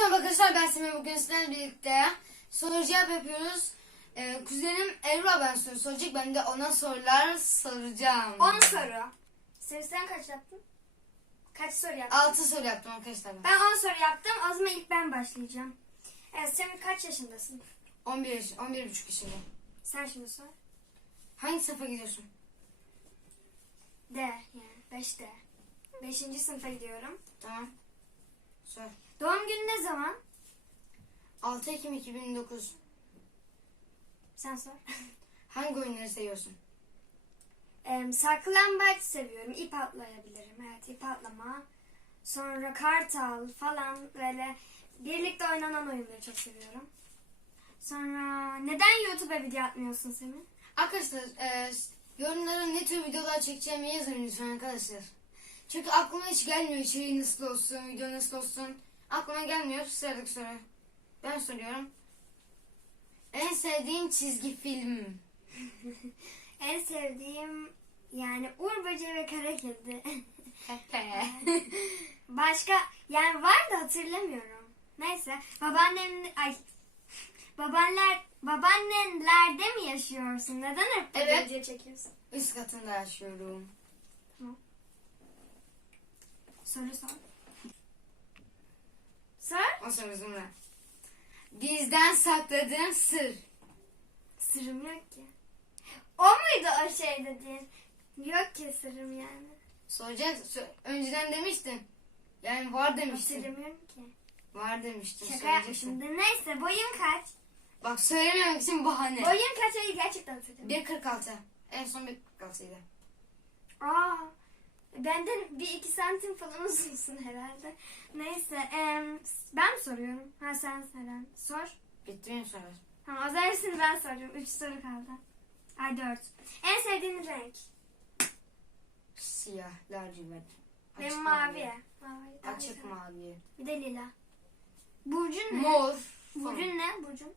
merhaba arkadaşlar ben Semih bugün sizlerle birlikte soru cevap yapıyoruz. Ee, kuzenim Erva ben soru soracak ben de ona sorular soracağım. 10 soru. Sen, sen kaç yaptın? Kaç soru yaptın? 6 soru yaptım arkadaşlar ben. Ben 10 soru yaptım. O zaman ilk ben başlayacağım. Evet Semih kaç yaşındasın? 11 yaş, 11 buçuk yaşındayım. Sen şimdi sor. Hangi sınıfa gidiyorsun? D yani 5D. 5. sınıfa gidiyorum. Tamam. Sor. Doğum günü ne zaman? 6 Ekim 2009. Sen sor. Hangi oyunları seviyorsun? Ee, saklambaç seviyorum. İp atlayabilirim. Evet ip atlama. Sonra kartal falan böyle birlikte oynanan oyunları çok seviyorum. Sonra neden YouTube'a video atmıyorsun Semih? Arkadaşlar e, yorumlara ne tür videolar çekeceğimi yazın lütfen arkadaşlar. Çünkü aklıma hiç gelmiyor içeriği nasıl olsun, video nasıl olsun. Aklıma gelmiyor sıradaki soru. Ben soruyorum. En sevdiğin çizgi film? En sevdiğim yani Uğur Böceği ve Kara Kedi. Başka yani var da hatırlamıyorum. Neyse babaannem ay babaanneler babaannenlerde mi yaşıyorsun? Neden hep Evet. çekiyorsun? Üst katında yaşıyorum. Soru sor. Sor. O soru sonra. Bizden sakladığın sır. Sırrım yok ki. O muydu o şey dediğin? Yok ki sırrım yani. Soracak. sö- önceden demiştin. Yani var demiştin. Hatırlamıyorum ki. Var demiştin. Şaka söyleyeceksin. yapmışım. Neyse boyun kaç? Bak söylememek için bahane. Boyun kaç? Hayır gerçekten hatırlamıyorum. 1.46. En son 1.46'ydı. Aa, benden bir iki santim falan uzunsun herhalde. Neyse, em, ben mi soruyorum? Ha sen Seren. Sor. Bitti mi soru? Tamam, o zaman hepsini ben soruyorum. Üç soru kaldı. Ay dört. En sevdiğin renk? Siyah, lacivert. Benim açık mavi. Mavi. daha Açık güzel. mavi. Bir de lila. Burcun ne? Mor. Burcun ne? Burcun?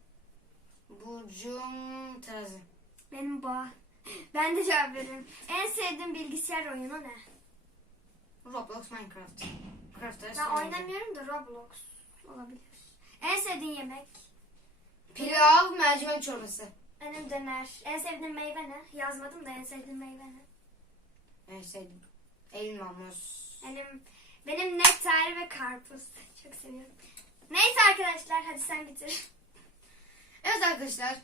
Burcum terazi. Benim boğa. Ben de cevap veriyorum. En sevdiğin bilgisayar oyunu ne? Roblox, Minecraft. Craft'ta Ben oynamıyorum da Roblox olabilir. En sevdiğin yemek? Pilav, mercimek çorbası. Benim döner. En sevdiğin meyve ne? Yazmadım da en sevdiğin meyve ne? En sevdiğim. Elma, muz. Benim benim nektar ve karpuz. Çok seviyorum. Neyse arkadaşlar hadi sen bitir. Evet arkadaşlar.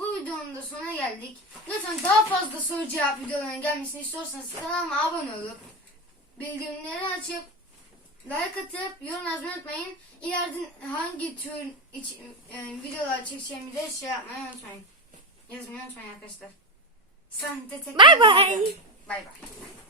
Bu videonun da sonuna geldik. Lütfen daha fazla soru cevap videolarının gelmesini istiyorsanız kanalıma abone olup bildirimleri açıp like atıp yorum yazmayı unutmayın. İleride hangi tür iç, e, videolar çekeceğimi de şey yapmayı unutmayın. Yazmayı unutmayın arkadaşlar. Sen de tekrar Bye bye. Bye bye.